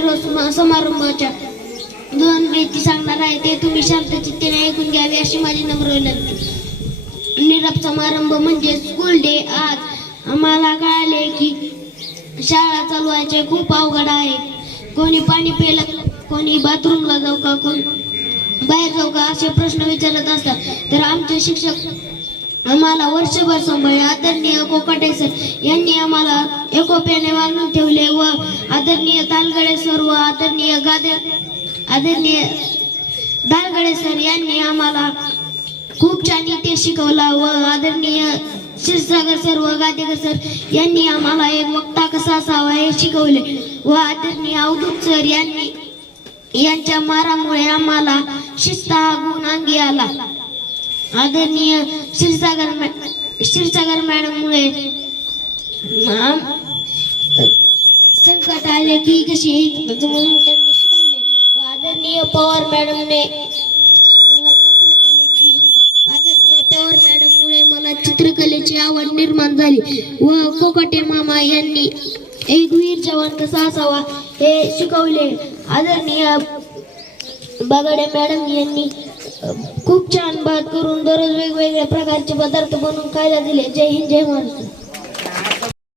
समारंभाच्या दोन रीती सांगणार आहे, ते तुम्ही शांत चित्तेने ऐकून घ्यावे अशी माझी नम्र विनंती. निरोप समारंभ म्हणजे स्कूल डे. आज आम्हाला कळाले की शाळा चालवायचे खूप अवघड आहे. कोणी पाणी प्यायला, कोणी बाथरूमला जाऊ का, कोणी बाहेर जाऊ का असे प्रश्न विचारत असतात. तर आमचे शिक्षक आम्हाला वर्षभर सांभाळले. आदरणीय कोकाटे सर यांनी आम्हाला एकोप्याने बांधून ठेवले व आदरणीय तालगडे सर व आदरणीय दालगडे सर यांनी आम्हाला खूप छान इतिहास शिकवला व आदरणीय क्षीरसागर सर व गादेकर सर यांनी आम्हाला एक वक्ता कसा असावा हे शिकवले व आदरणीय अवधूत सर यांच्या मारामुळे आम्हाला शिस्त हा गुण अंगी आला. आदरणीय क्षीरसागर मॅडममुळे संकट आले की कशी म्हणून त्यांनी शिकवले व आदरणीय पवार मॅडमने मला चित्रकलेची आवड निर्माण झाली व कोकाटे मामा यांनी एक वीर जवान कसा असावा हे शिकवले. आदरणीय बागडे मॅडम यांनी खूप छान भात करून दररोज वेगवेगळ्या प्रकारचे पदार्थ बनवून खायला दिले. जय हिंद, जय महाराष्ट्र.